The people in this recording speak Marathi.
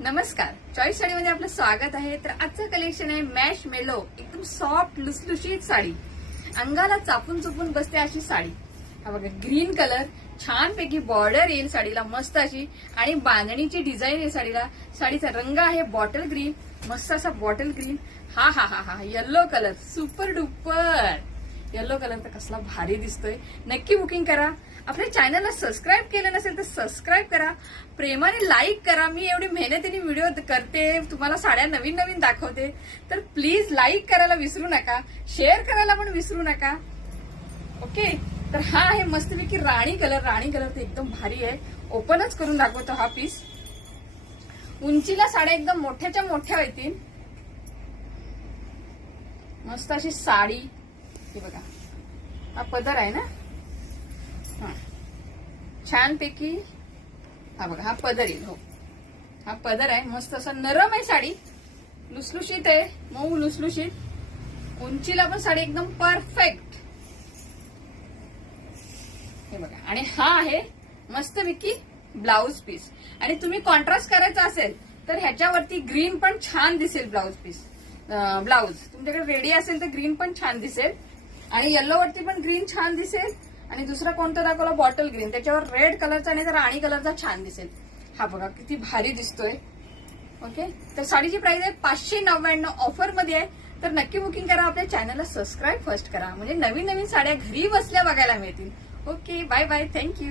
नमस्कार, चॉईस साडीमध्ये आपलं स्वागत आहे. तर आजचं कलेक्शन आहे मॅश मेलो, एकदम सॉफ्ट लुसलुशीत साडी, अंगाला चापून चुपून बसते अशी साडी. हा बघा, ग्रीन कलर, छानपैकी बॉर्डर येईल साडीला मस्त अशी, आणि बांधणीची डिझाईन आहे साडीला. साडीचा रंग आहे बॉटल ग्रीन, मस्त असा बॉटल ग्रीन. हा हा हा हा yellow colour, super duper yellow colour तर कसला भारी दिसतोय. नक्की बुकिंग करा. आपल्या चॅनलला सबस्क्राईब केलं नसेल तर सबस्क्राईब करा, प्रेमाने लाईक करा. मी एवढी मेहनतीने व्हिडिओ करते, तुम्हाला साड्या नवीन नवीन दाखवते, तर प्लीज लाईक करायला विसरू नका, शेअर करायला पण विसरू नका. ओके, तर हा आहे मस्तपैकी राणी कलर. राणी कलर तर एकदम भारी आहे. ओपनच करून दाखवतो हा पीस. उंचीला साड्या एकदम मोठ्याच्या मोठ्या येतील. मस्त अशी साडी. हे बघा, हा पदर आहे ना, हा छानपैकी. हा बघा, हा पदर येईल. हो, हा पदर आहे. मस्त असा नरम आहे साडी, लुसलुशीत आहे, मऊ लुसलुशीत. उंचीला पण साडी एकदम परफेक्ट. हे बघा, आणि हा आहे मस्तपैकी ब्लाउज पीस. आणि तुम्ही कॉन्ट्रास्ट करायचा असेल तर ह्याच्यावरती ग्रीन पण छान दिसेल. ब्लाउज पीस, ब्लाउज तुमच्याकडे रेडी असेल तर ग्रीन पण छान दिसेल, आणि येल्लो वरती पण ग्रीन छान दिसेल, आणि दुसरा कोणता दाखवला बॉटल ग्रीन, त्याच्यावर रेड कलरचा आणि राणी कलरचा छान दिसेल. हा बघा किती भारी दिसतोय. ओके, तर साडीची प्राइस आहे 599 ऑफर मध्ये आहे. तर नक्की बुकिंग करा. आपल्या चॅनलला सबस्क्राईब फर्स्ट करा, म्हणजे नवीन नवीन साड्या घरी बसल्या बघायला मिळतील. Okay, bye bye, thank you.